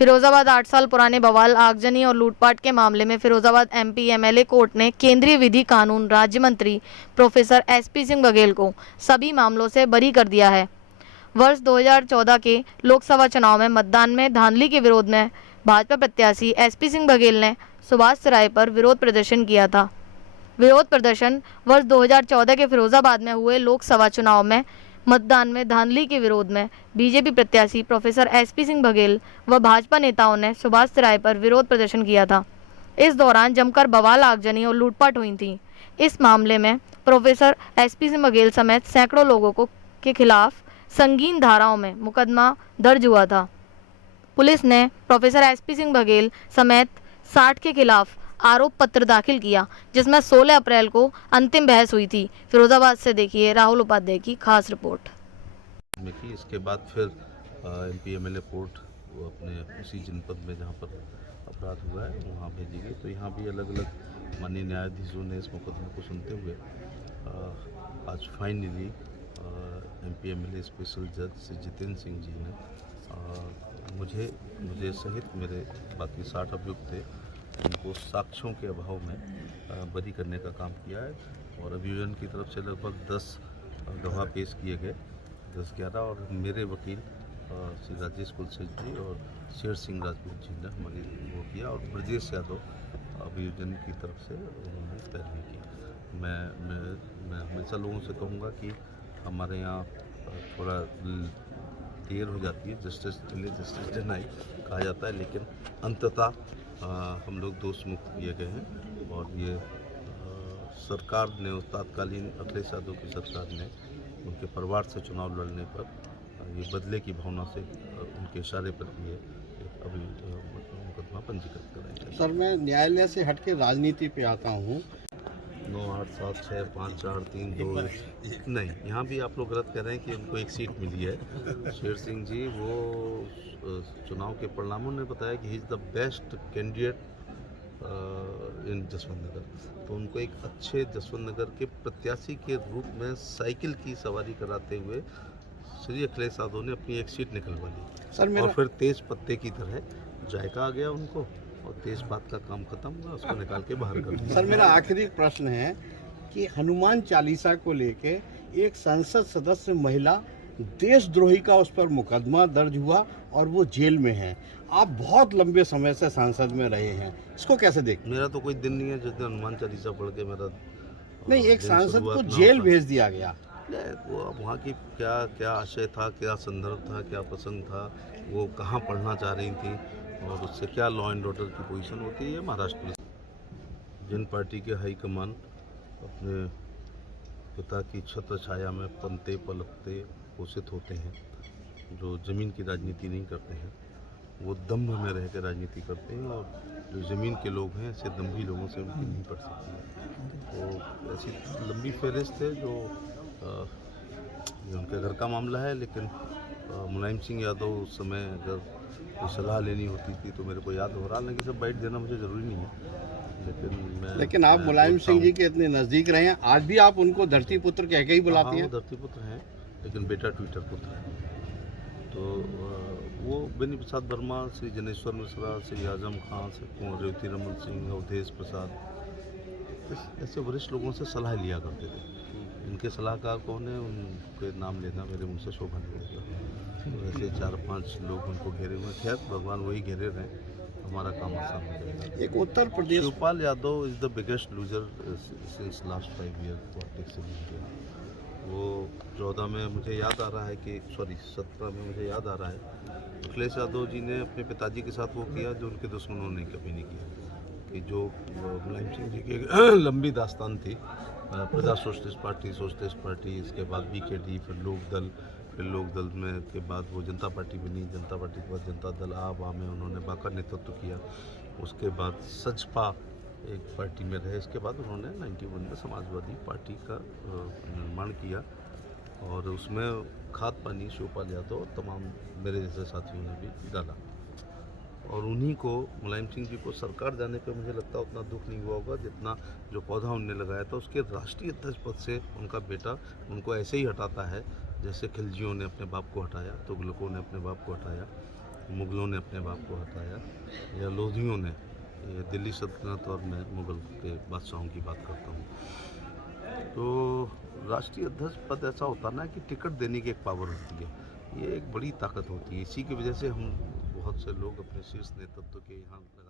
फिरोजाबाद 8 साल पुराने बवाल, आगजनी और लूटपाट के मामले में फिरोजाबाद एमपी एमएलए कोर्ट ने केंद्रीय विधि कानून राज्य मंत्री प्रोफेसर एसपी सिंह बघेल को सभी मामलों से बरी कर दिया है। वर्ष 2014 के लोकसभा चुनाव में मतदान में धांधली के विरोध में भाजपा प्रत्याशी एसपी सिंह बघेल ने सुभाष सराय पर विरोध प्रदर्शन किया था। विरोध प्रदर्शन वर्ष 2014 के फिरोजाबाद में हुए लोकसभा चुनाव में मतदान में धांधली के विरोध में बीजेपी प्रत्याशी प्रोफेसर एसपी सिंह बघेल व भाजपा नेताओं ने सुभाष सराय पर विरोध प्रदर्शन किया था। इस दौरान जमकर बवाल, आगजनी और लूटपाट हुई थी। इस मामले में प्रोफेसर एसपी सिंह बघेल समेत सैकड़ों लोगों के खिलाफ संगीन धाराओं में मुकदमा दर्ज हुआ था। पुलिस ने प्रोफेसर एसपी सिंह बघेल समेत 60 के खिलाफ आरोप पत्र दाखिल किया, जिसमें 16 अप्रैल को अंतिम बहस हुई थी। फिरोजाबाद से देखिए राहुल उपाध्याय की खास रिपोर्ट। इसके बाद फिर एमपी एमएलए कोर्ट वो अपने उसी जनपद में जहाँ पर अपराध हुआ है वहाँ भेजी गई। तो यहाँ भी अलग अलग माननीय न्यायाधीशों ने इस मुकदमे को सुनते हुए आज फाइनली एमपी एमएलए स्पेशल जज श्री जितेंद्र सिंह जी ने मुझे सहित मेरे बाकी 60 अभियुक्त थे उनको साक्ष्यों के अभाव में बरी करने का काम किया है। और अभियोजन की तरफ से लगभग 10 गवाह पेश किए गए, 10-11, और मेरे वकील श्री राजेश कुलश्रेष्ठ जी और शेर सिंह राजपूत जी ने हमारी वो किया, और ब्रजेश यादव अभियोजन की तरफ से उन्होंने पैरवी की। मैं हमेशा लोगों से कहूँगा कि हमारे यहाँ थोड़ा देर हो जाती है, जस्टिस डिले जस्टिस डिनाई कहा जाता है, लेकिन अंततः हम लोग दोष मुक्त किए गए हैं। और ये सरकार ने, तत्कालीन अखिलेश यादव की सरकार ने उनके परिवार से चुनाव लड़ने पर ये बदले की भावना से उनके इशारे पर ये अभी मुकदमा पंजीकृत कराया। सर, मैं न्यायालय से हटके राजनीति पे आता हूँ। 9, 8, 7, 6, 5, 4, 3, 2 नहीं, यहाँ भी आप लोग गलत कह रहे हैं कि उनको एक सीट मिली है। शेर सिंह जी वो चुनाव के परिणामों ने बताया कि he is the best candidate in Jaswant Nagar. तो उनको एक अच्छे जसवंत नगर के प्रत्याशी के रूप में साइकिल की सवारी कराते हुए श्री अखिलेश यादव ने अपनी एक सीट निकलवा ली। सर, और फिर तेज पत्ते की तरह जायका आ गया उनको, और तेजपात का काम खत्म हुआ, उसको निकाल के बाहर कर दिया। सर, मेरा आखिरी प्रश्न है कि हनुमान चालीसा को लेके एक संसद सदस्य महिला देशद्रोही का उस पर मुकदमा दर्ज हुआ और वो जेल में है। आप बहुत लंबे समय से सांसद में रहे हैं, इसको कैसे देखते? मेरा तो कोई दिन नहीं है जिस दिन हनुमान चालीसा पढ़ के मेरा नहीं, एक सांसद को जेल भेज दिया गया। वो वहाँ की क्या आशय था, क्या संदर्भ था, क्या प्रसंग था, वो कहाँ पढ़ना चाह रही थी और उससे क्या लॉ एंड ऑर्डर की पोजीशन होती है। महाराष्ट्र पुलिस जिन पार्टी के हाईकमान अपने पिता की छत्र छाया में पनते पलपते पोषित होते हैं, जो ज़मीन की राजनीति नहीं करते हैं, वो दम्भ में रह के राजनीति करते हैं, और जो ज़मीन के लोग हैं ऐसे दम्भी लोगों से उनकी नहीं पड़ सकती है। तो ऐसी लंबी फहरिस्त है जो उनके घर का मामला है। लेकिन मुलायम सिंह यादव उस समय अगर कोई सलाह लेनी होती थी तो मेरे को याद हो रहा, लेकिन सब बाइट देना मुझे ज़रूरी नहीं है। लेकिन आप मुलायम सिंह जी के इतने नज़दीक रहे हैं, आज भी आप उनको धरती पुत्र कह के ही बुलाती हैं? धरती पुत्र हैं, लेकिन बेटा ट्विटर पुत्र है। तो वो बेनी प्रसाद वर्मा, श्री जनेश्वर मिश्रा, श्री आजम खान, श्री कुंवर रेवती रमन सिंह, अवधेश प्रसाद, ऐसे वरिष्ठ लोगों से सलाह लिया करते थे। इनके सलाहकार कौन है, उनके नाम लेना मेरे मुँह से शोभा नहीं होगा। तो ऐसे 4-5 लोग उनको घेरे हुए। खैर, भगवान वही घेरे रहे, हमारा काम आसान हो जाएगा। एक Uttar Pradesh Shivpal Yadav is the biggest loser since last 5 year politics in India. वो 14 में मुझे याद आ रहा है कि 17 में मुझे याद आ रहा है अखिलेश यादव जी ने अपने पिताजी के साथ वो किया जो उनके दुश्मनों ने कभी नहीं किया, कि जो मुलायम सिंह जी की लंबी दास्तान थी, प्रजा सोशलिस्ट पार्टी, इसके बाद बीकेडी, फिर लोकदल में के बाद वो जनता पार्टी बनी, जनता पार्टी के बाद जनता दल आवा में उन्होंने बाका नेतृत्व किया। उसके बाद सजपा एक पार्टी में रहे। इसके बाद उन्होंने 91 में समाजवादी पार्टी का निर्माण किया, और उसमें खाद पानी शिवपाल यादव और तमाम मेरे जैसे साथियों ने भी डाला। और उन्हीं को, मुलायम सिंह जी को सरकार जाने पे मुझे लगता है उतना दुख नहीं हुआ होगा जितना जो पौधा उनने लगाया था उसके राष्ट्रीय अध्यक्ष पद से उनका बेटा उनको ऐसे ही हटाता है जैसे खिलजियों ने अपने बाप को हटाया, तुगलकों ने अपने बाप को हटाया। मुग़लों ने अपने बाप को हटाया या लोधियों ने, ये दिल्ली सल्तनत और मैं मुग़ल के बादशाहों की बात करता हूँ। तो राष्ट्रीय अध्यक्ष पद ऐसा होता ना कि टिकट देने की एक पावर होती है, ये एक बड़ी ताकत होती है। इसी की वजह से हम बहुत से लोग अपने शीर्ष नेतृत्व के यहाँ लगा